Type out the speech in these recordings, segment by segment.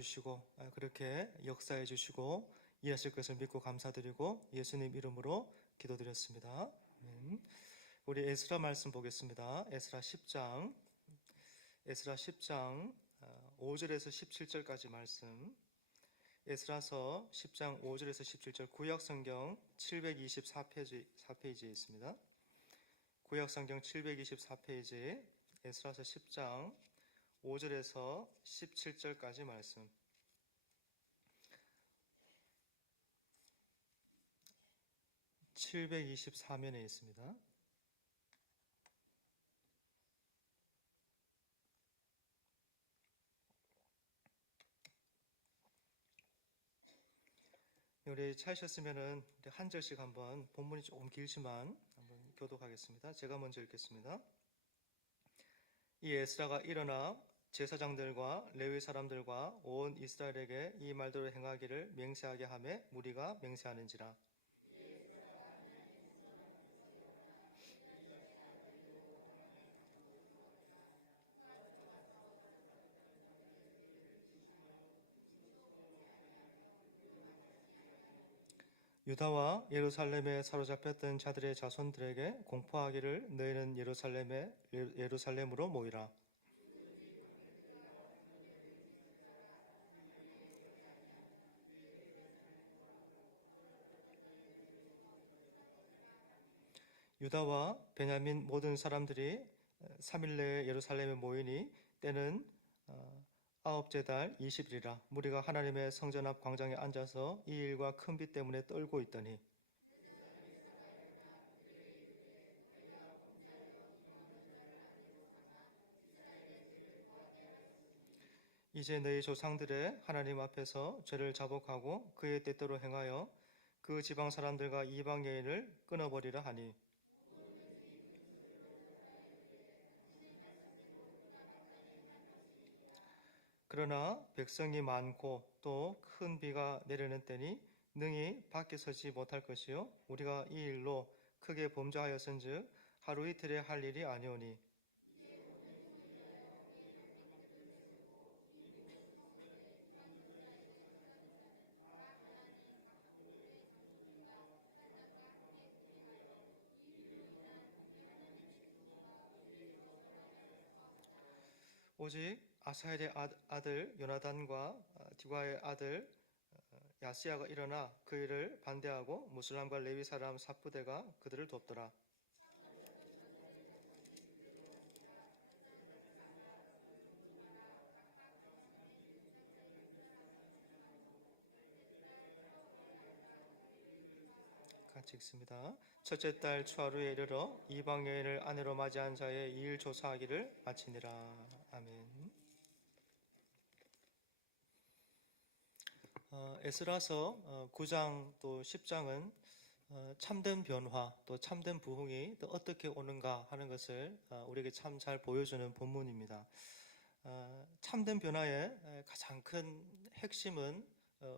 주시고 그렇게 역사해 주시고 이해하실 것을 믿고 감사드리고 예수님 이름으로 기도드렸습니다. 아멘. 우리 에스라 말씀 보겠습니다. 에스라 10장 5절에서 17절까지 말씀. 에스라서 10장 5절에서 17절 구약성경 724페이지에 있습니다. 구약성경 724페이지 에스라서 10장 5절에서 17절까지 말씀. (724면에) 있습니다. 우리 찾으셨으면은 한 절씩 한번, 본문이 조금 길지만 한번 교독하겠습니다. 제가 먼저 읽겠습니다. 이 에스라가 일어나 제사장들과 레위 사람들과 온 이스라엘에게 이 말대로 행하기를 맹세하게 하매 무리가 맹세하는지라. 유다와 예루살렘에 사로잡혔던 자들의 자손들에게 공포하기를 너희는 예루살렘으로 모이라. 유다와 베냐민 모든 사람들이 3일 내에 예루살렘에 모이니 때는 아홉째 달 20일이라. 무리가 하나님의 성전 앞 광장에 앉아서 이 일과 큰 비 때문에 떨고 있더니 이제 너희 조상들의 하나님 앞에서 죄를 자복하고 그의 뜻대로 행하여 그 지방 사람들과 이방 여인을 끊어버리라 하니, 그러나 백성이 많고 또 큰 비가 내리는 때니 능히 밖에 서지 못할 것이요 우리가 이 일로 크게 범죄하였은즉 하루 이틀에 할 일이 아니오니, 오직 아사엘의 아들 요나단과 디과의 아들 야시야가 일어나 그 일을 반대하고 무슬람과 레위 사람 삭부대가 그들을 돕더라. 같이 읽습니다. 첫째 달 초하루에 이르러 이방 여인을 아내로 맞이한 자의 이 일 조사하기를 마치니라. 아멘. 에스라서 9장 또 10장은 참된 변화 또 참된 부흥이 또 어떻게 오는가 하는 것을 우리에게 참 잘 보여주는 본문입니다. 참된 변화의 가장 큰 핵심은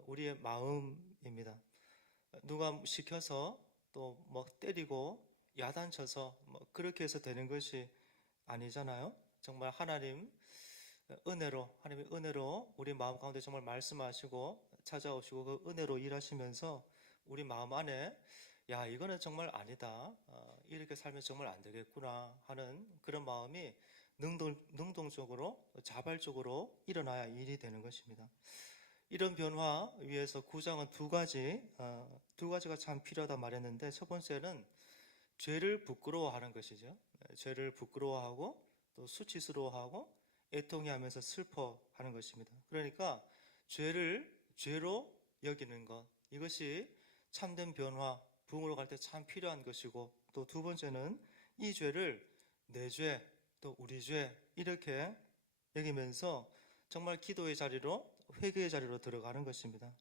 우리의 마음입니다. 누가 시켜서 또 뭐 때리고 야단쳐서 뭐 그렇게 해서 되는 것이 아니잖아요. 정말 하나님의 은혜로 우리 마음 가운데 정말 말씀하시고 찾아오시고 그 은혜로 일하시면서 우리 마음 안에 야, 이거는 정말 아니다. 이렇게 살면 정말 안 되겠구나 하는 그런 마음이 능동적으로 자발적으로 일어나야 일이 되는 것입니다. 이런 변화 위해서 9장은 두 가지가 참 필요하다 말했는데, 첫 번째는 죄를 부끄러워하는 것이죠. 죄를 부끄러워하고 또 수치스러워하고 애통해하면서 슬퍼하는 것입니다. 그러니까 죄를 죄로 여기는 것, 이것이 참된 변화, 부흥으로 갈 때 참 필요한 것이고, 또 두 번째는 이 죄를 내 죄, 또 우리 죄 이렇게 여기면서 정말 기도의 자리로, 회개의 자리로 들어가는 것입니다.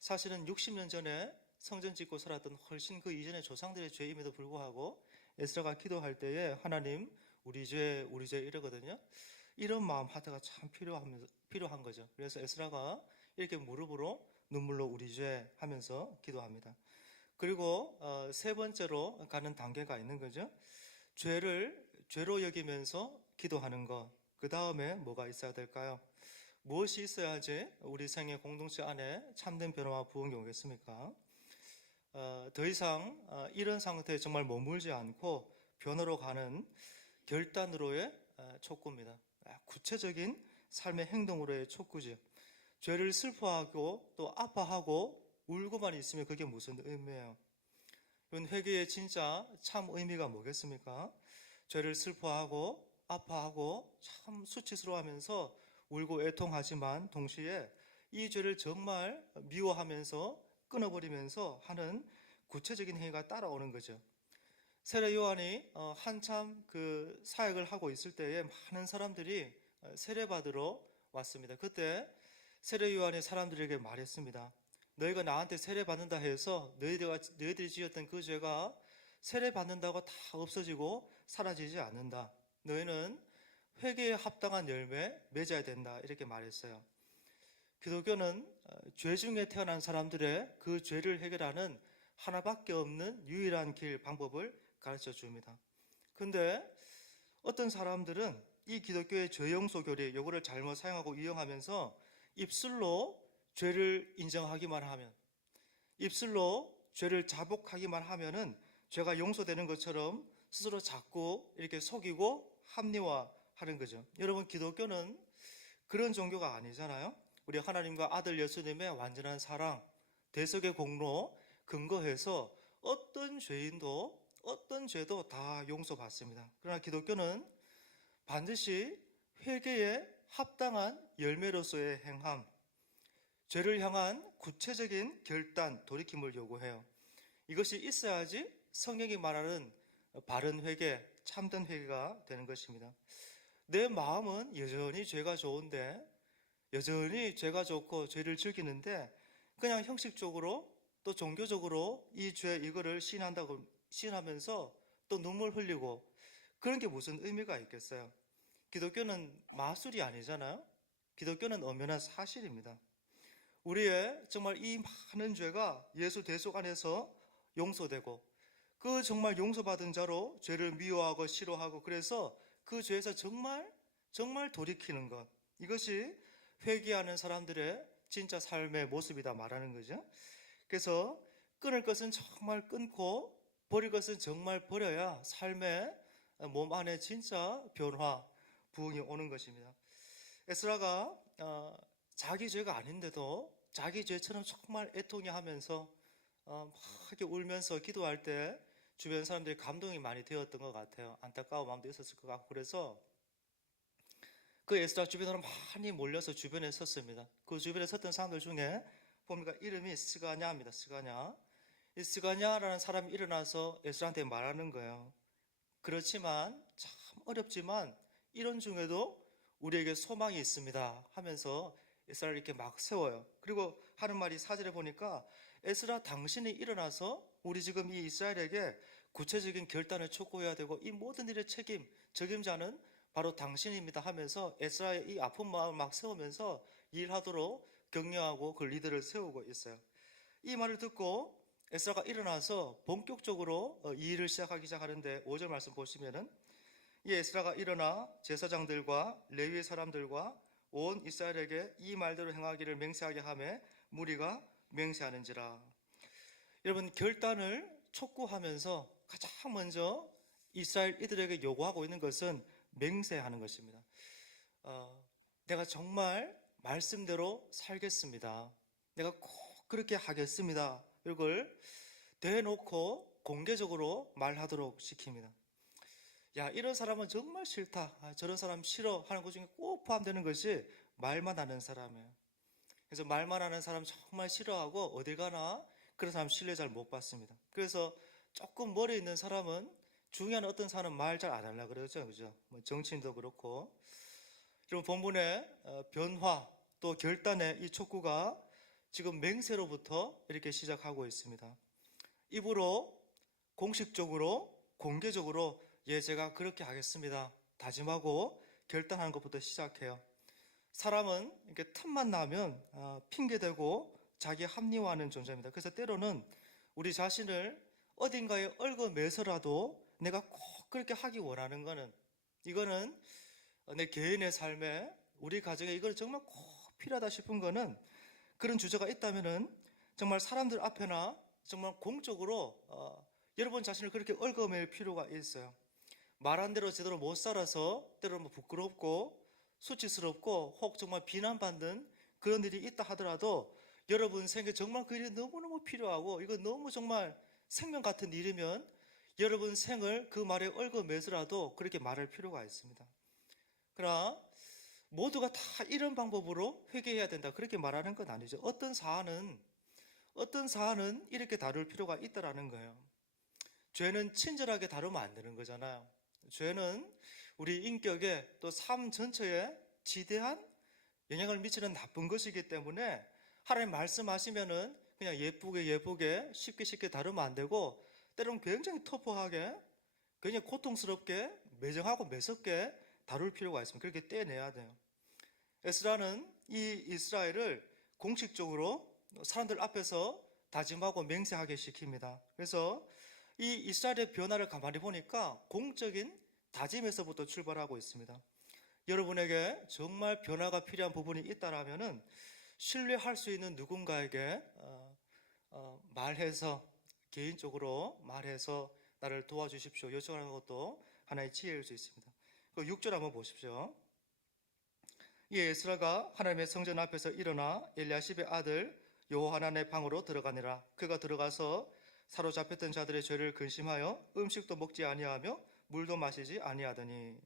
사실은 60년 전에 성전 짓고 살았던 훨씬 그 이전의 조상들의 죄임에도 불구하고 에스라가 기도할 때에 하나님 우리 죄 이러거든요. 이런 마음 하다가 참 필요한 거죠. 그래서 에스라가 이렇게 무릎으로 눈물로 우리 죄 하면서 기도합니다. 그리고 세 번째로 가는 단계가 있는 거죠. 죄로 여기면서 기도하는 것. 그 다음에 뭐가 있어야 될까요? 무엇이 있어야지 우리 생애 공동체 안에 참된 변화와 부흥이 오겠습니까? 더 이상 이런 상태에 정말 머물지 않고 변화로 가는 결단으로의 촉구입니다. 구체적인 삶의 행동으로의 촉구지. 죄를 슬퍼하고 또 아파하고 울고만 있으면 그게 무슨 의미예요? 이건 회개의 진짜 참 의미가 뭐겠습니까? 죄를 슬퍼하고 아파하고 참 수치스러워하면서 울고 애통하지만 동시에 이 죄를 정말 미워하면서 끊어버리면서 하는 구체적인 행위가 따라오는 거죠. 세례 요한이 한참 그 사역을 하고 있을 때에 많은 사람들이 세례 받으러 왔습니다. 그때 세례 요한이 사람들에게 말했습니다. 너희가 나한테 세례 받는다 해서 너희들이 지었던 그 죄가 세례 받는다고 다 없어지고 사라지지 않는다. 너희는 회개에 합당한 열매 맺어야 된다. 이렇게 말했어요. 기독교는 죄 중에 태어난 사람들의 그 죄를 해결하는 하나밖에 없는 유일한 길, 방법을 가르쳐 줍니다. 근데 어떤 사람들은 이 기독교의 죄 용서 교리, 요거를 잘못 사용하고 이용하면서 입술로 죄를 인정하기만 하면, 입술로 죄를 자복하기만 하면은 죄가 용서되는 것처럼 스스로 자꾸 이렇게 속이고 합리화하는 거죠. 여러분, 기독교는 그런 종교가 아니잖아요. 우리 하나님과 아들 예수님의 완전한 사랑, 대속의 공로 근거해서 어떤 죄인도 어떤 죄도 다 용서받습니다. 그러나 기독교는 반드시 회개에 합당한 열매로서의 행함, 죄를 향한 구체적인 결단, 돌이킴을 요구해요. 이것이 있어야지 성경이 말하는 바른 회개, 참된 회개가 되는 것입니다. 내 마음은 여전히 죄가 좋은데, 여전히 죄가 좋고 죄를 즐기는데 그냥 형식적으로 또 종교적으로 이 죄 이거를 시인하면서 또 눈물 흘리고 그런 게 무슨 의미가 있겠어요? 기독교는 마술이 아니잖아요. 기독교는 엄연한 사실입니다. 우리의 정말 이 많은 죄가 예수 대속 안에서 용서되고 그 정말 용서받은 자로 죄를 미워하고 싫어하고 그래서 그 죄에서 정말 돌이키는 것, 이것이 회개하는 사람들의 진짜 삶의 모습이다 말하는 거죠. 그래서 끊을 것은 정말 끊고 버릴 것은 정말 버려야 삶의 몸 안에 진짜 변화, 부흥이 오는 것입니다. 에스라가 자기 죄가 아닌데도 자기 죄처럼 정말 애통해 하면서 막 이렇게 울면서 기도할 때 주변 사람들이 감동이 많이 되었던 것 같아요. 안타까운 마음도 있었을 것 같고 그래서 그 에스라 주변으로 많이 몰려서 주변에 섰습니다. 그 주변에 섰던 사람들 중에 보니까 이름이 스가냐입니다. 스가냐. 이 스가냐라는 사람이 일어나서 에스라한테 말하는 거예요. 그렇지만 참 어렵지만 이런 중에도 우리에게 소망이 있습니다 하면서 에스라를 이렇게 막 세워요. 그리고 하는 말이 4절에 보니까 에스라 당신이 일어나서 우리 지금 이 이스라엘에게 구체적인 결단을 촉구해야 되고 이 모든 일의 적임자는 바로 당신입니다 하면서 에스라의 이 아픈 마음을 막 세우면서 일하도록 격려하고 그 리더를 세우고 있어요. 이 말을 듣고 에스라가 일어나서 본격적으로 이 일을 시작하는데 5절 말씀 보시면은 이 에스라가 일어나 제사장들과 레위의 사람들과 온 이스라엘에게 이 말대로 행하기를 맹세하게 하며 무리가 맹세하는지라. 여러분, 결단을 촉구하면서 가장 먼저 이스라엘 이들에게 요구하고 있는 것은 맹세하는 것입니다. 내가 정말 말씀대로 살겠습니다. 내가 꼭 그렇게 하겠습니다. 이걸 대놓고 공개적으로 말하도록 시킵니다. 야, 이런 사람은 정말 싫다. 저런 사람 싫어 하는 것 중에 꼭 포함되는 것이 말만 하는 사람이에요. 그래서 말만 하는 사람 정말 싫어하고 어딜 가나 그런 사람 신뢰 잘 못 받습니다. 그래서 조금 머리 있는 사람은 중요한 어떤 사람은 말 잘 안 하려고 그러죠. 그죠? 뭐 정치인도 그렇고. 여러분, 본문의 변화 또 결단의 이 촉구가 지금 맹세로부터 이렇게 시작하고 있습니다. 입으로 공식적으로 공개적으로 예, 제가 그렇게 하겠습니다 다짐하고 결단하는 것부터 시작해요. 사람은 이렇게 틈만 나면 핑계대고 자기 합리화하는 존재입니다. 그래서 때로는 우리 자신을 어딘가에 얽어매서라도 내가 꼭 그렇게 하기 원하는 거는, 이거는 내 개인의 삶에, 우리 가정에 이걸 정말 꼭 필요하다 싶은 거는 그런 주제가 있다면은 정말 사람들 앞에나 정말 공적으로 여러분 자신을 그렇게 얽어맬 필요가 있어요. 말한 대로 제대로 못 살아서 때로는 뭐 부끄럽고 수치스럽고 혹 정말 비난받는 그런 일이 있다 하더라도 여러분 생에 정말 그 일이 너무너무 필요하고 이거 너무 정말 생명 같은 일이면 여러분 생을 그 말에 얽어매서라도 그렇게 말할 필요가 있습니다. 그러나 모두가 다 이런 방법으로 회개해야 된다 그렇게 말하는 건 아니죠. 어떤 사안은 이렇게 다룰 필요가 있다라는 거예요. 죄는 친절하게 다루면 안 되는 거잖아요. 죄는 우리 인격에 또 삶 전체에 지대한 영향을 미치는 나쁜 것이기 때문에 하나님 말씀하시면은 그냥 예쁘게 쉽게 다루면 안 되고 때로는 굉장히 터프하게 굉장히 고통스럽게 매정하고 매섭게 다룰 필요가 있습니다. 그렇게 떼내야 돼요. 에스라는 이 이스라엘을 공식적으로 사람들 앞에서 다짐하고 맹세하게 시킵니다. 그래서 이 이스라엘의 변화를 가만히 보니까 공적인 다짐에서부터 출발하고 있습니다. 여러분에게 정말 변화가 필요한 부분이 있다라면은 신뢰할 수 있는 누군가에게 말해서 개인적으로 말해서 나를 도와주십시오 요청하는 것도 하나의 지혜일 수 있습니다. 6절 한번 보십시오. 이 에스라가 하나님의 성전 앞에서 일어나 엘리야십의 아들 여호하난의 방으로 들어가니라. 그가 들어가서 사로잡혔던 자들의 죄를 근심하여 음식도 먹지 아니하며 물도 마시지 아니하더니.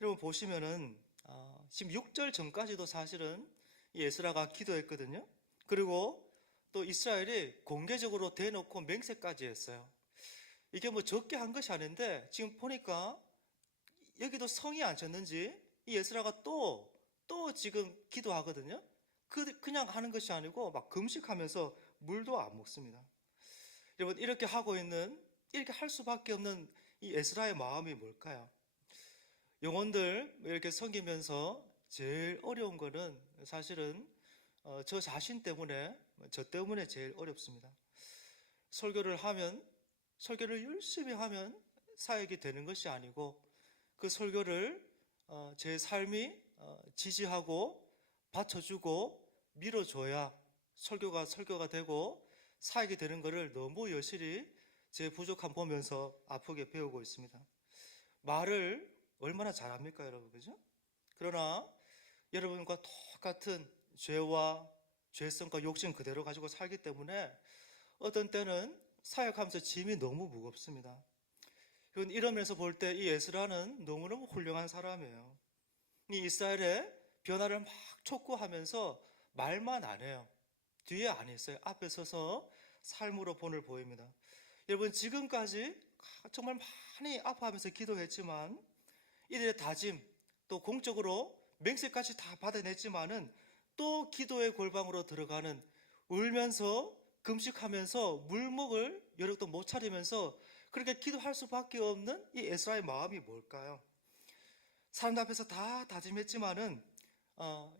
여러분 보시면은 지금 6절 전까지도 사실은 이 에스라가 기도했거든요. 그리고 또 이스라엘이 공개적으로 대놓고 맹세까지 했어요. 이게 뭐 적게 한 것이 아닌데 지금 보니까 여기도 성이 안 쳤는지 이 에스라가 또 지금 기도하거든요. 그냥 하는 것이 아니고 막 금식하면서 물도 안 먹습니다. 여러분 이렇게 하고 있는 이렇게 할 수밖에 없는 이 에스라의 마음이 뭘까요? 영혼들 이렇게 섬기면서 제일 어려운 거는 사실은 저 자신 때문에 저 때문에 제일 어렵습니다. 설교를 열심히 하면 사역이 되는 것이 아니고 그 설교를 제 삶이 지지하고 받쳐주고 밀어줘야 설교가 되고 사역이 되는 것을 너무 여실히 제 부족함 보면서 아프게 배우고 있습니다. 말을 얼마나 잘합니까 여러분, 그죠? 그러나 여러분과 똑같은 죄와 죄성과 욕심 그대로 가지고 살기 때문에 어떤 때는 사역하면서 짐이 너무 무겁습니다. 이러면서 볼 때 이 에스라는 너무너무 훌륭한 사람이에요. 이 이스라엘의 변화를 막 촉구하면서 말만 안 해요. 뒤에 안 있어요. 앞에 서서 삶으로 본을 보입니다. 여러분 지금까지 정말 많이 아파하면서 기도했지만 이들의 다짐 또 공적으로 맹세까지 다 받아냈지만은 또 기도의 골방으로 들어가는 울면서 금식하면서 물먹을 여력도 못 차리면서 그렇게 기도할 수밖에 없는 이 에스라의 마음이 뭘까요? 사람들 앞에서 다 다짐했지만은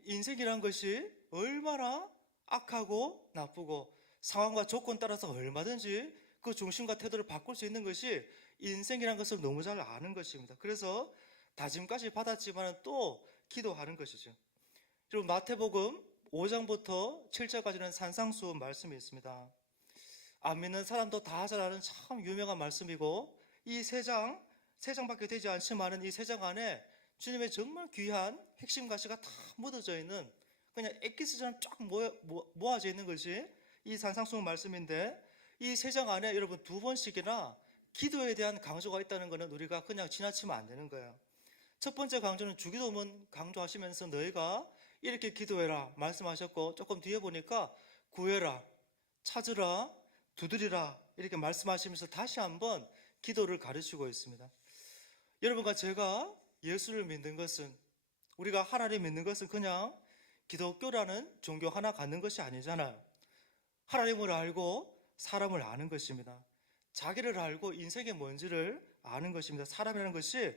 인생이란 것이 얼마나 악하고 나쁘고 상황과 조건 따라서 얼마든지 그 중심과 태도를 바꿀 수 있는 것이 인생이란 것을 너무 잘 아는 것입니다. 그래서 다짐까지 받았지만 또 기도하는 것이죠. 그리고 마태복음 5장부터 7절까지는 산상수훈 말씀이 있습니다. 안 믿는 사람도 다 잘 아는 참 유명한 말씀이고 이 세 장밖에 되지 않지만은 이 세 장 안에 주님의 정말 귀한 핵심 가시가 다 묻어져 있는 그냥 엑기스처럼 쫙 모아져 있는 것이 이 산상수훈 말씀인데 이 세 장 안에 여러분 2번씩이나 기도에 대한 강조가 있다는 것은 우리가 그냥 지나치면 안 되는 거예요. 첫 번째 강조는 주기도문 강조하시면서 너희가 이렇게 기도해라 말씀하셨고 조금 뒤에 보니까 구해라, 찾으라, 두드리라 이렇게 말씀하시면서 다시 한번 기도를 가르치고 있습니다. 여러분과 제가 예수를 믿는 것은 우리가 하나님 믿는 것은 그냥 기독교라는 종교 하나 갖는 것이 아니잖아요. 하나님을 알고 사람을 아는 것입니다. 자기를 알고 인생이 뭔지를 아는 것입니다. 사람이라는 것이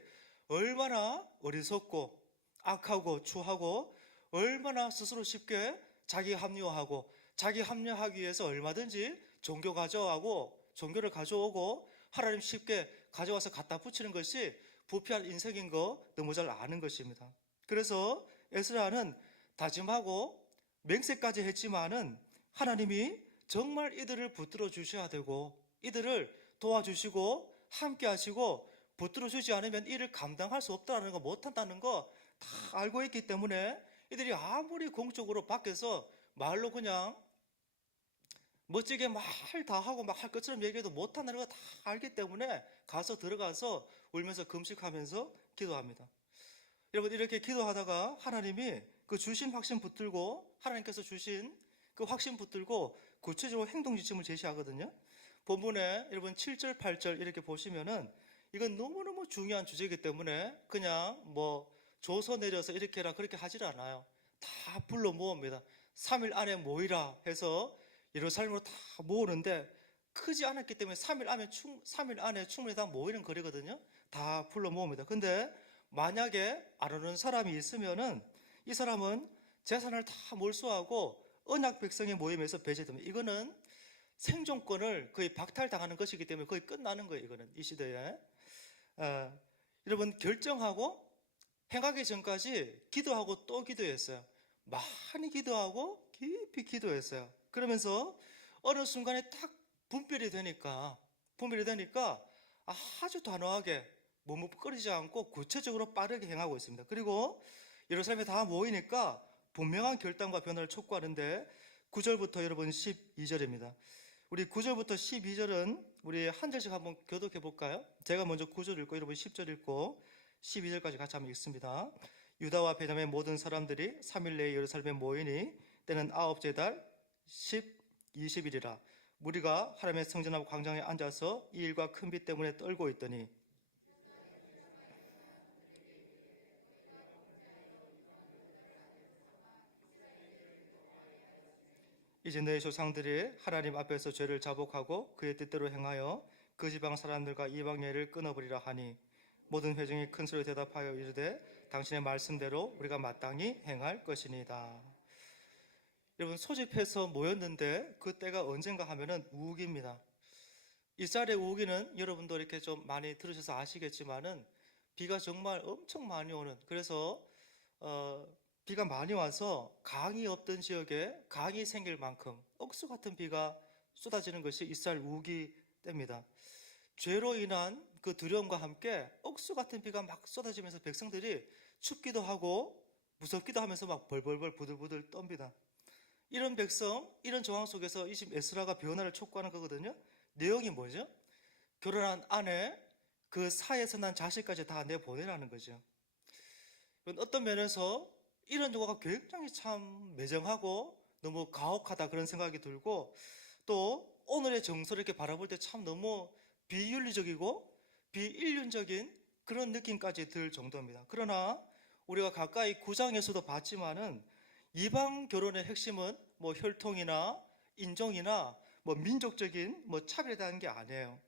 얼마나 어리석고 악하고 추하고 얼마나 스스로 쉽게 자기 합리화하고 자기 합리화하기 위해서 얼마든지 종교를 가져오고 하나님 쉽게 가져와서 갖다 붙이는 것이 부패한 인생인 거 너무 잘 아는 것입니다. 그래서 에스라는 다짐하고 맹세까지 했지만은 하나님이 정말 이들을 붙들어 주셔야 되고 이들을 도와주시고 함께 하시고 붙들어 주지 않으면 이를 감당할 수 없다는 거, 못한다는 거 다 알고 있기 때문에 이들이 아무리 공적으로 밖에서 말로 그냥 멋지게 말 다 하고 막 할 것처럼 얘기해도 못한다는 거 다 알기 때문에 가서 들어가서 울면서 금식하면서 기도합니다. 여러분, 이렇게 기도하다가 하나님이 그 주신 확신 붙들고, 하나님께서 주신 그 확신 붙들고 구체적으로 행동 지침을 제시하거든요. 본문에 여러분 7절 8절 이렇게 보시면은 이건 너무너무 중요한 주제이기 때문에 그냥 뭐 조서 내려서 이렇게 해라 그렇게 하질 않아요. 다 불러 모읍니다. 3일 안에 모이라 해서 예루살렘으로 다 모으는데 크지 않았기 때문에 3일 안에 충분히 다 모이는 거리거든요. 다 불러 모읍니다. 근데 만약에 안 오는 사람이 있으면은 이 사람은 재산을 다 몰수하고 언약 백성의 모임에서 배제됩니다. 이거는 생존권을 거의 박탈당하는 것이기 때문에 거의 끝나는 거예요. 이거는 이 시대에. 여러분, 결정하고 행하기 전까지 기도하고 또 기도했어요. 많이 기도하고 깊이 기도했어요. 그러면서 어느 순간에 딱 분별이 되니까 아주 단호하게 머뭇거리지 않고 구체적으로 빠르게 행하고 있습니다. 그리고 예루살렘에 다 모이니까 분명한 결단과 변화를 촉구하는데 9절부터 여러분 12절입니다. 우리 9절부터 12절은 우리 한 절씩 한번 교독해 볼까요? 제가 먼저 9절 읽고 여러분 10절 읽고 12절까지 같이 한번 읽습니다. 유다와 베냐민 모든 사람들이 3일 내에 예루살렘에 모이니 때는 9째 달 20일이라 무리가 하나님의 성전 앞 광장에 앉아서 이 일과 큰 비 때문에 떨고 있더니 이제 너희 조상들이 하나님 앞에서 죄를 자복하고 그의 뜻대로 행하여 그 지방 사람들과 이방 예를 끊어버리라 하니 모든 회중이 큰 소리로 대답하여 이르되 당신의 말씀대로 우리가 마땅히 행할 것이니이다. 여러분, 소집해서 모였는데 그 때가 언젠가 하면은 우기입니다. 이스라엘의 우기는 여러분도 이렇게 좀 많이 들으셔서 아시겠지만은 비가 정말 엄청 많이 오는, 그래서 비가 많이 와서 강이 없던 지역에 강이 생길 만큼 억수 같은 비가 쏟아지는 것이 이스라엘 우기 때입니다. 죄로 인한 그 두려움과 함께 억수 같은 비가 막 쏟아지면서 백성들이 춥기도 하고 무섭기도 하면서 막 벌벌벌 부들부들 떱니다. 이런 백성, 이런 정황 속에서 이 집 에스라가 변화를 촉구하는 거거든요. 내용이 뭐죠? 결혼한 아내, 그 사이에서 난 자식까지 다 내보내라는 거죠. 어떤 면에서 이런 요구가 굉장히 참 매정하고 너무 가혹하다 그런 생각이 들고, 또 오늘의 정서를 이렇게 바라볼 때 참 너무 비윤리적이고 비인륜적인 그런 느낌까지 들 정도입니다. 그러나 우리가 가까이 구장에서도 봤지만은 이방 결혼의 핵심은 뭐 혈통이나 인종이나 뭐 민족적인 뭐 차별에 대한 게 아니에요.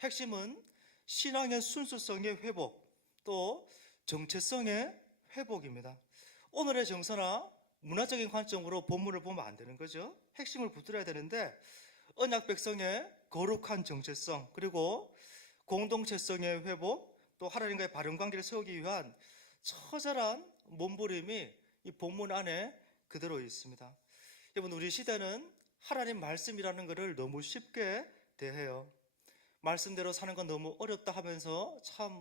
핵심은 신앙의 순수성의 회복, 또 정체성의 회복입니다. 오늘의 정서나 문화적인 관점으로 본문을 보면 안 되는 거죠. 핵심을 붙들어야 되는데 언약 백성의 거룩한 정체성, 그리고 공동체성의 회복, 또 하나님과의 바른 관계를 세우기 위한 처절한 몸부림이 이 본문 안에 그대로 있습니다. 여러분, 우리 시대는 하나님 말씀이라는 것을 너무 쉽게 대해요. 말씀대로 사는 건 너무 어렵다 하면서 참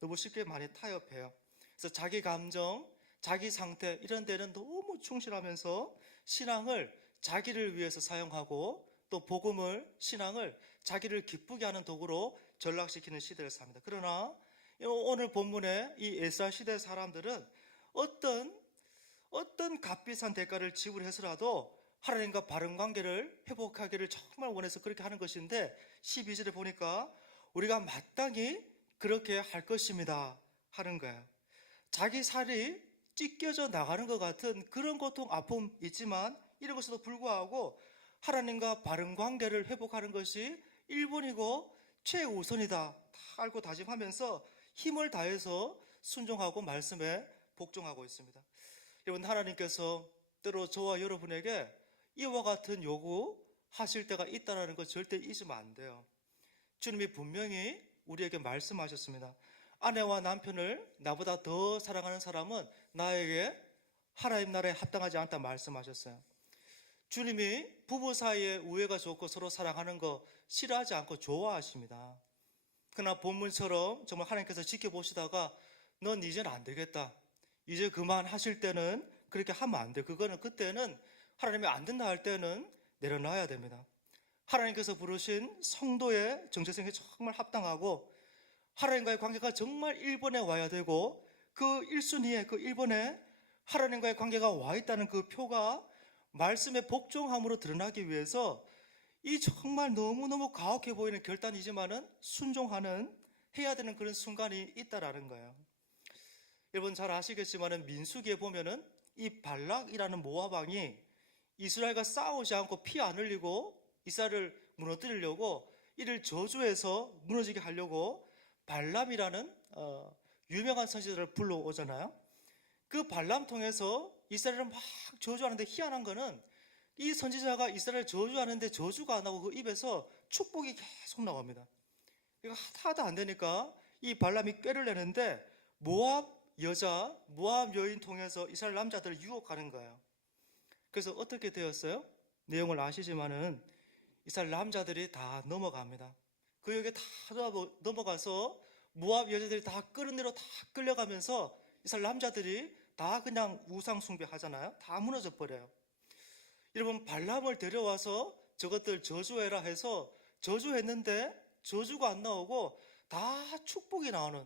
너무 쉽게 많이 타협해요. 그래서 자기 감정, 자기 상태 이런 데는 너무 충실하면서 신앙을 자기를 위해서 사용하고 또 복음을, 신앙을 자기를 기쁘게 하는 도구로 전락시키는 시대를 삽니다. 그러나 오늘 본문의 이 에스라 시대 사람들은 어떤 값비싼 대가를 지불해서라도 하나님과 바른 관계를 회복하기를 정말 원해서 그렇게 하는 것인데 12절에 보니까 우리가 마땅히 그렇게 할 것입니다 하는 거예요. 자기 살이 찢겨져 나가는 것 같은 그런 고통, 아픔 있지만 이런 것에도 불구하고 하나님과 바른 관계를 회복하는 것이 1번이고 최우선이다 다 알고 다짐하면서 힘을 다해서 순종하고 말씀에 복종하고 있습니다. 여러분, 하나님께서 때로 저와 여러분에게 이와 같은 요구하실 때가 있다는 것 절대 잊으면 안 돼요. 주님이 분명히 우리에게 말씀하셨습니다. 아내와 남편을 나보다 더 사랑하는 사람은 나에게 하나님 나라에 합당하지 않다 말씀하셨어요. 주님이 부부 사이에 우애가 좋고 서로 사랑하는 거 싫어하지 않고 좋아하십니다. 그러나 본문처럼 정말 하나님께서 지켜보시다가 넌 이제는 안 되겠다, 이제 그만하실 때는 그렇게 하면 안 돼. 그때는 하나님이 안 된다 할 때는 내려놔야 됩니다. 하나님께서 부르신 성도의 정체성에 정말 합당하고 하나님과의 관계가 정말 1번에 와야 되고 그 1순위에 그 1번에 하나님과의 관계가 와 있다는 그 표가 말씀의 복종함으로 드러나기 위해서 이 정말 너무너무 가혹해 보이는 결단이지만은 순종하는 해야 되는 그런 순간이 있다라는 거예요. 여러분 잘 아시겠지만은 민수기에 보면은 이 발락이라는 모압 왕이 이스라엘과 싸우지 않고 피 안 흘리고 이스라엘을 무너뜨리려고 이를 저주해서 무너지게 하려고 발람이라는 유명한 선지자를 불러오잖아요. 그 발람 통해서 이스라엘을 막 저주하는데 희한한 거는 이 선지자가 이스라엘을 저주하는데 저주가 안 나고 그 입에서 축복이 계속 나옵니다. 이거 하나도 안 되니까 이 발람이 꾀를 내는데 모압 여인 통해서 이스라엘 남자들을 유혹하는 거예요. 그래서 어떻게 되었어요? 내용을 아시지만은 이스라엘 남자들이 다 넘어갑니다. 그 역에 다 넘어가서 모압 여자들이 다 끌어내려 다 끌려가면서 이스라엘 남자들이 다 그냥 우상 숭배하잖아요. 다 무너져 버려요. 여러분 발람을 데려와서 저것들 저주해라 해서 저주했는데 저주가 안 나오고 다 축복이 나오는,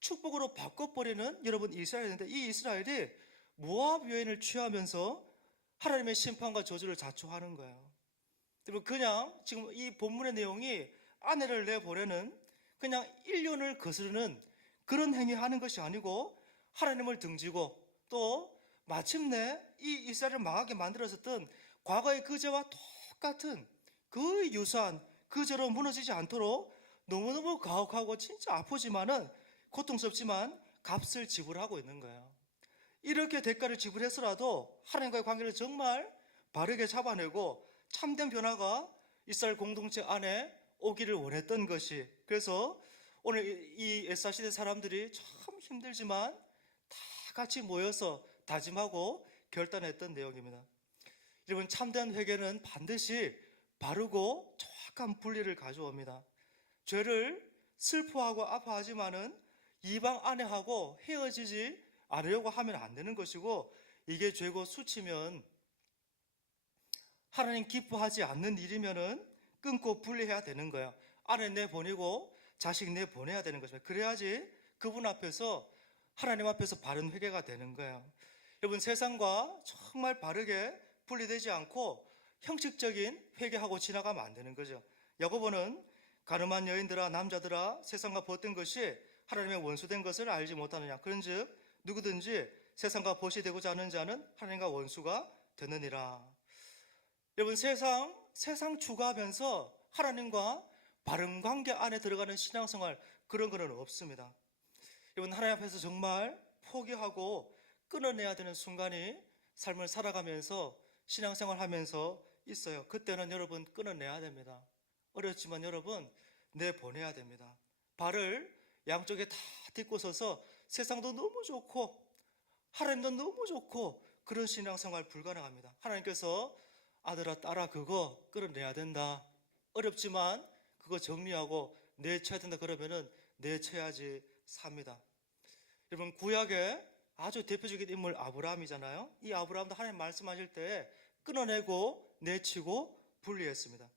축복으로 바꿔버리는 여러분 이스라엘인데, 이 이스라엘이 모압 여인을 취하면서 하나님의 심판과 저주를 자초하는 거예요. 여러분 그냥 지금 이 본문의 내용이 아내를 내보내는, 그냥 인륜을 거스르는 그런 행위하는 것이 아니고 하나님을 등지고 또 마침내 이 이스라엘을 망하게 만들었었던 과거의 그 죄와 똑같은 그 유사한 그 죄로 무너지지 않도록 너무너무 가혹하고 진짜 아프지만은 고통스럽지만 값을 지불하고 있는 거예요. 이렇게 대가를 지불해서라도 하나님과의 관계를 정말 바르게 잡아내고 참된 변화가 이스라엘 공동체 안에 오기를 원했던 것이, 그래서 오늘 이 에스라 시대 사람들이 참 힘들지만 다 같이 모여서 다짐하고 결단했던 내용입니다. 여러분 참된 회개는 반드시 바르고 정확한 분리를 가져옵니다. 죄를 슬퍼하고 아파하지만은 이방 아내하고 헤어지지 않으려고 하면 안 되는 것이고, 이게 죄고 수치면 하나님 기뻐하지 않는 일이면은 끊고 분리해야 되는 거예요. 아내 내보내고 자식 내보내야 되는 것입니다. 그래야지 그분 앞에서, 하나님 앞에서 바른 회개가 되는 거예요. 여러분 세상과 정말 바르게 분리되지 않고 형식적인 회개하고 지나가면 안 되는 거죠. 야고보는 가늠한 여인들아 남자들아 세상과 벗된 것이 하나님의 원수된 것을 알지 못하느냐. 그런즉 누구든지 세상과 벗이 되고자 하는 자는 하나님과 원수가 되느니라. 여러분 세상 추구하면서 하나님과 바른 관계 안에 들어가는 신앙생활, 그런 거는 없습니다. 여러분 하나님 앞에서 정말 포기하고 끊어내야 되는 순간이 삶을 살아가면서 신앙생활 하면서 있어요. 그때는 여러분 끊어내야 됩니다. 어렵지만 여러분 내보내야 됩니다. 발을 양쪽에 다 딛고 서서 세상도 너무 좋고 하나님도 너무 좋고 그런 신앙생활 불가능합니다. 하나님께서 아들아 딸아 그거 끊어내야 된다, 어렵지만 그거 정리하고 내쳐야 된다 그러면은 내쳐야지 삽니다. 여러분 구약의 아주 대표적인 인물 아브라함이잖아요. 이 아브라함도 하나님 말씀하실 때 끊어내고 내치고 분리했습니다.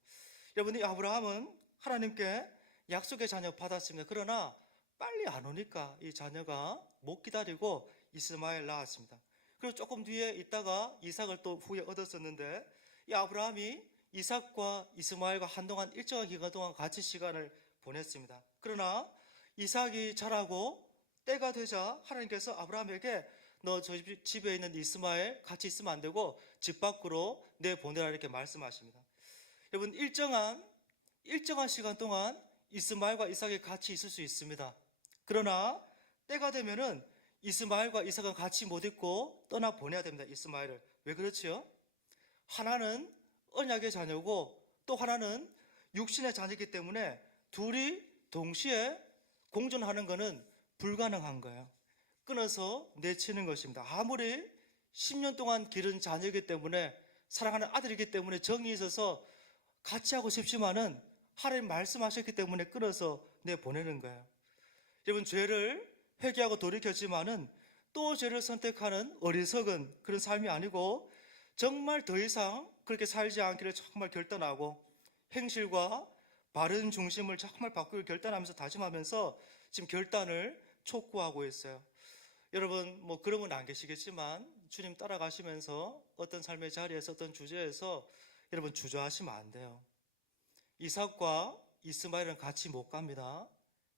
여러분 이 아브라함은 하나님께 약속의 자녀 받았습니다. 그러나 빨리 안 오니까 이 자녀가 못 기다리고 이스마엘 낳았습니다. 그리고 조금 뒤에 있다가 이삭을 또 후에 얻었었는데, 이 아브라함이 이삭과 이스마엘과 한동안 일정한 기간 동안 같이 시간을 보냈습니다. 그러나 이삭이 자라고 때가 되자 하나님께서 아브라함에게 너 저 집에 있는 이스마엘 같이 있으면 안 되고 집 밖으로 내보내라 이렇게 말씀하십니다. 여러분 일정한 시간 동안 이스마엘과 이삭이 같이 있을 수 있습니다. 그러나 때가 되면은 이스마엘과 이삭은 같이 못 있고 떠나 보내야 됩니다. 이스마엘을. 왜 그렇지요? 하나는 언약의 자녀고 또 하나는 육신의 자녀이기 때문에 둘이 동시에 공존하는 것은 불가능한 거예요. 끊어서 내치는 것입니다. 아무리 10년 동안 기른 자녀이기 때문에, 사랑하는 아들이기 때문에 정이 있어서 같이 하고 싶지만은 하나님 말씀하셨기 때문에 끊어서 내보내는 거예요. 여러분, 죄를 회개하고 돌이켰지만은 또 죄를 선택하는 어리석은 그런 삶이 아니고, 정말 더 이상 그렇게 살지 않기를 정말 결단하고 행실과 바른 중심을 정말 바꾸길 결단하면서 다짐하면서 지금 결단을 촉구하고 있어요. 여러분, 뭐 그런 분 안 계시겠지만 주님 따라가시면서 어떤 삶의 자리에서, 어떤 주제에서 여러분 주저하시면 안 돼요. 이삭과 이스마엘은 같이 못 갑니다.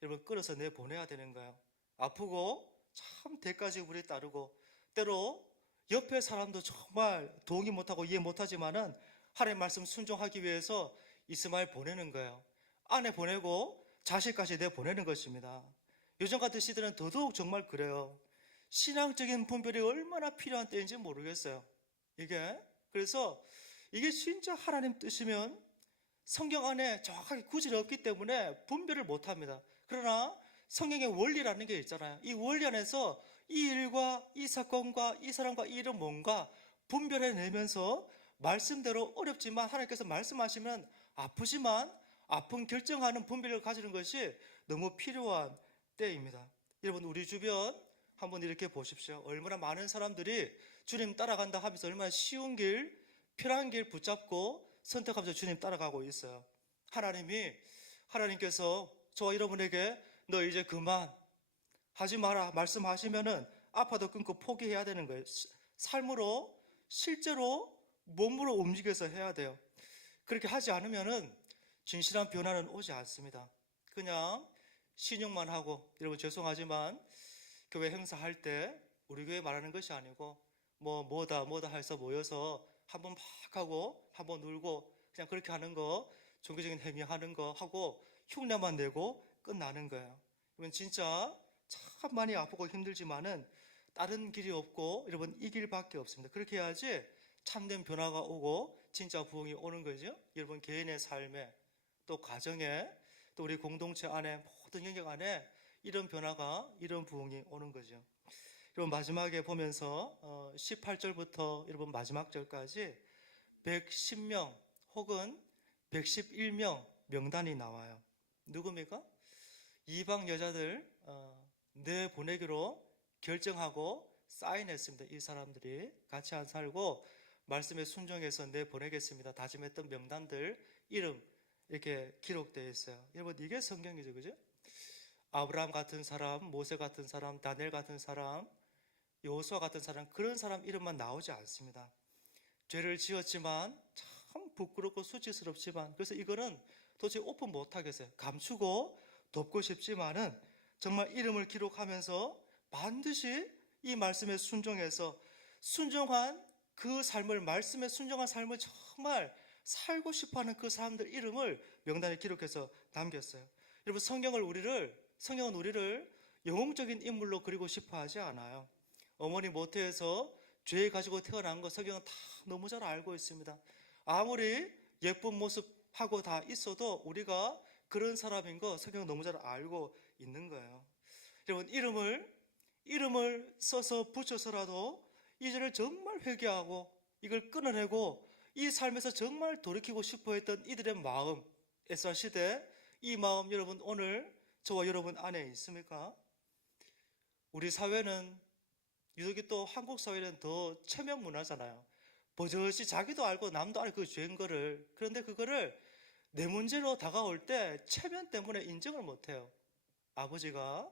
여러분, 끌어서 내보내야 되는 거예요. 아프고 참 대가지불이 따르고, 때로 옆에 사람도 정말 동의 못하고 이해 못하지만은 하나님 말씀 순종하기 위해서 이스마엘 보내는 거예요. 아내 보내고 자식까지 내보내는 것입니다. 요즘 같은 시대는 더더욱 정말 그래요. 신앙적인 분별이 얼마나 필요한 때인지 모르겠어요. 그래서 이게 진짜 하나님 뜻이면 성경 안에 정확하게 구절이 없기 때문에 분별을 못합니다. 그러나 성경의 원리라는 게 있잖아요. 이 원리 안에서 이 일과 이 사건과 이 사람과 이 일은 뭔가 분별해내면서 말씀대로 어렵지만 하나님께서 말씀하시면 아프지만 아픈 결정하는 분별을 가지는 것이 너무 필요한 때입니다. 여러분, 우리 주변 한번 이렇게 보십시오. 얼마나 많은 사람들이 주님 따라간다 하면서 얼마나 쉬운 길, 편한 길 붙잡고 선택하면서 주님 따라가고 있어요. 하나님께서 저와 여러분에게 너 이제 그만 하지 마라 말씀하시면은 아파도 끊고 포기해야 되는 거예요. 삶으로, 실제로 몸으로 움직여서 해야 돼요. 그렇게 하지 않으면은 진실한 변화는 오지 않습니다. 그냥 신용만 하고, 여러분 죄송하지만 교회 행사할 때 우리 교회 말하는 것이 아니고 뭐다 해서 모여서 한번 막 하고 한번 울고 그냥 그렇게 하는 거, 종교적인 행위 하는 거 하고 흉내만 내고 끝나는 거예요. 여러분, 진짜 참 많이 아프고 힘들지만은 다른 길이 없고 여러분 이 길밖에 없습니다. 그렇게 해야지 참된 변화가 오고 진짜 부흥이 오는 거죠. 여러분 개인의 삶에, 또 가정에, 또 우리 공동체 안에, 모든 영역 안에 이런 변화가, 이런 부흥이 오는 거죠. 여러분, 마지막에 보면서 18절부터 여러분 마지막 절까지 110명 혹은 111명 명단이 나와요. 누굽니까? 이방 여자들 내보내기로 결정하고 사인했습니다. 이 사람들이 같이 안 살고 말씀에 순종해서 내보내겠습니다 다짐했던 명단들 이름 이렇게 기록되어 있어요. 여러분, 이게 성경이죠, 그죠? 아브라함 같은 사람, 모세 같은 사람, 다니엘 같은 사람, 여호수아 같은 사람, 그런 사람 이름만 나오지 않습니다. 죄를 지었지만 참 부끄럽고 수치스럽지만, 그래서 이거는 도저히 오픈 못하겠어요. 감추고 덮고 싶지만은 정말 이름을 기록하면서 반드시 이 말씀에 순종해서 순종한 그 삶을, 말씀에 순종한 삶을 정말 살고 싶어하는 그 사람들 이름을 명단에 기록해서 남겼어요. 여러분, 성경은 우리를 영웅적인 인물로 그리고 싶어 하지 않아요. 어머니 모태에서 죄 가지고 태어난 거 성경은 다 너무 잘 알고 있습니다. 아무리 예쁜 모습하고 다 있어도 우리가 그런 사람인 거 성경은 너무 잘 알고 있는 거예요. 여러분, 이름을 써서 붙여서라도 이제를 정말 회개하고 이걸 끊어내고 이 삶에서 정말 돌이키고 싶어 했던 이들의 마음, 에스라 시대, 이 마음 여러분 오늘 저와 여러분 안에 있습니까? 우리 사회는, 유독이 또 한국 사회는 더 체면 문화잖아요. 버젓이 자기도 알고 남도 알고 그 죄인 거를, 그런데 그거를 내 문제로 다가올 때 체면 때문에 인정을 못해요. 아버지가,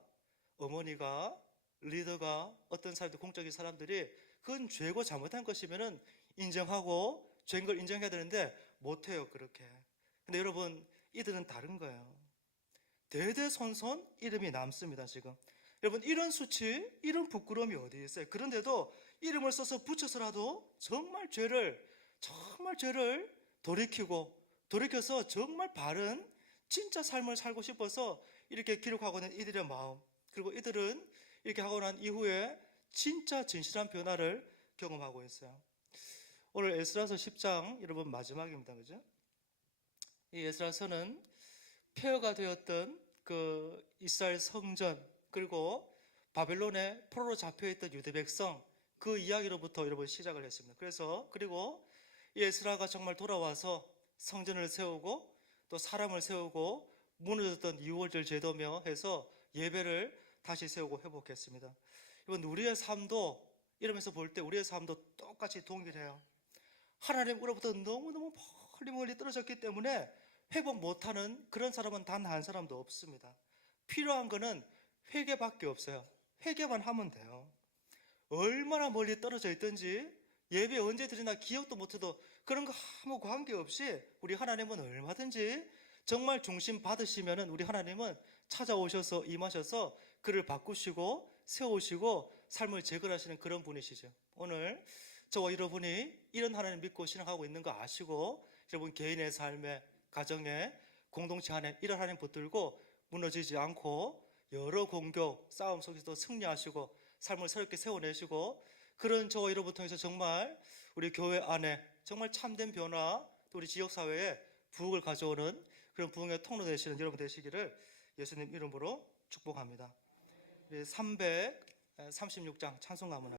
어머니가, 리더가, 어떤 사람들, 공적인 사람들이 그건 죄고 잘못한 것이면은 인정하고 죄인 걸 인정해야 되는데 못해요, 그렇게. 근데 여러분, 이들은 다른 거예요. 대대손손 이름이 남습니다, 지금. 여러분, 이런 수치, 이런 부끄러움이 어디 있어요? 그런데도 이름을 써서 붙여서라도 정말 죄를 돌이켜서 정말 바른 진짜 삶을 살고 싶어서 이렇게 기록하고 있는 이들의 마음, 그리고 이들은 이렇게 하고 난 이후에 진짜 진실한 변화를 경험하고 있어요. 오늘 에스라서 10장 여러분 마지막입니다, 그죠? 이 에스라서는 폐허가 되었던 그 이스라엘 성전, 그리고 바벨론에 포로로 잡혀있던 유대 백성, 그 이야기로부터 여러분 시작을 했습니다. 그리고 에스라가 정말 돌아와서 성전을 세우고 또 사람을 세우고 무너졌던 유월절 제도며 해서 예배를 다시 세우고 회복했습니다. 이번 우리의 삶도 이러면서 볼 때 우리의 삶도 똑같이 동일해요. 하나님으로부터 너무너무 멀리 떨어졌기 때문에 회복 못하는 그런 사람은 단 한 사람도 없습니다. 필요한 거는 회개밖에 없어요. 회개만 하면 돼요. 얼마나 멀리 떨어져 있든지 예배 언제 드리나 기억도 못해도 그런 거 아무 관계없이 우리 하나님은 얼마든지 정말 중심 받으시면은 우리 하나님은 찾아오셔서 임하셔서 그를 바꾸시고 세우시고 삶을 재건하시는 그런 분이시죠. 오늘 저와 여러분이 이런 하나님 믿고 신앙하고 있는 거 아시고 여러분 개인의 삶에 가정에 공동체 안에 이런 하나님 붙들고 무너지지 않고 여러 공격 싸움 속에서도 승리하시고 삶을 새롭게 세워내시고 그런 저와 여러분 통해서 정말 우리 교회 안에 정말 참된 변화 또 우리 지역사회에 부흥을 가져오는 그런 부흥의 통로 되시는 여러분 되시기를 예수님 이름으로 축복합니다. 336장 찬송 가문